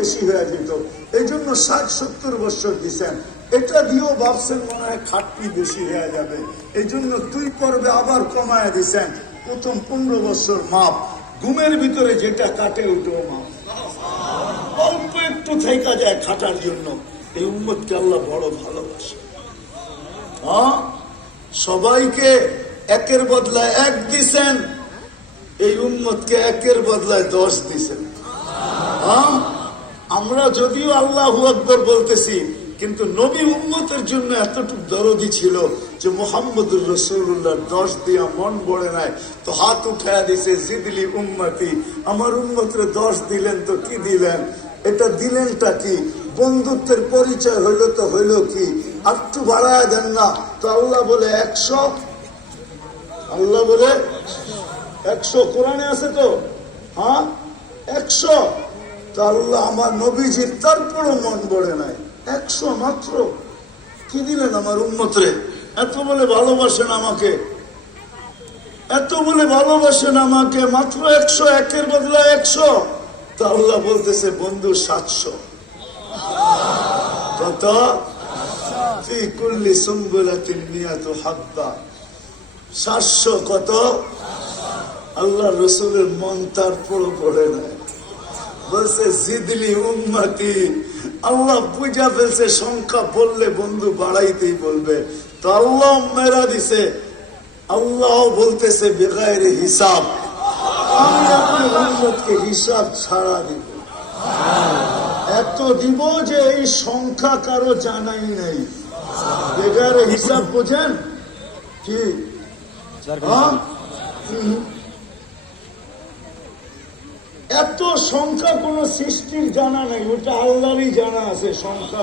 বেশি হয়ে যেত। এই জন্য ষাট, সত্তর বছর দিছেন। এটা দিয়েও ভাবছেন মনে হয় খাটনি বেশি হয়ে যাবে। এই জন্য তুই পর্বে আবার কমায় দিছেন। প্রথম পনেরো বছর মাপ। ঘুমের ভিতরে যেটা কাটে ওটাও মাপ। অল্প একটু থেকে যায় খাটার জন্য। এই উম্মতকে আল্লাহ বড় ভালোবাসে। হ্যাঁ সবাইকে একের বদলায় এক দিছেন। এই উম্মতকে একের বদলায় দশ দিছেন। হ্যাঁ? আমরা যদিও আল্লাহ আকবর বলতেছি, কিন্তু নবী উম্মতের জন্য এতটুকু দরদি ছিল যে মোহাম্মদুর রসুল্লাহ দশ দিয়া মন বড়ে নাই, তো হাত উঠায় দিছে, জিদলি উম্মতি, আমার উম্মতরে দশ দিলেন তো কি দিলেন? এটা দিলেনটা কি? বন্ধুত্বের পরিচয় হইল তো হইল কি? একটু বাড়ায় দেন না। তো আল্লাহ বলে, একশো? আল্লাহ বলে, একশো, কোরআনে আছে তো? হ্যাঁ একশো। আল্লাহ আমার নবীজির তারপরও মন পড়ে নাই। একশো মাত্র। কি দিলেন আমার উন্মতরে এত বলে ভালোবাসেন আমাকে। এত বলে ভালোবাসেন আমাকে, মাত্র একশো, একের বদলা একশো। তা আল্লাহ বলতেছে, বন্ধু, সাতশো। কত? কুল্লি সুম্বুলাতিন মিয়াতু হাব্বা। সাতশো কত? আল্লাহ রসুলের মন তারপরও পড়ে নাই। বলছে জিদলি উম্মতি। আল্লাহ পূজা ফেলছে সংখ্যা বললে বন্ধু বাড়াইতেই বলবে। তো আল্লাহ মেরা দিছে। আল্লাহ বলতেছে বেগায়ের হিসাব। আমি আপনার উম্মতকে হিসাব ছাড়া দিব। এত দিব যে এই সংখ্যা কারও জানাই নাই। বেগার হিসাব বোঝেন? কি? হ্যাঁ? হুম। এত সংখ্যা কোন সৃষ্টির জানা নাই ওটা আল্লাহরই জানা আছে সংখ্যা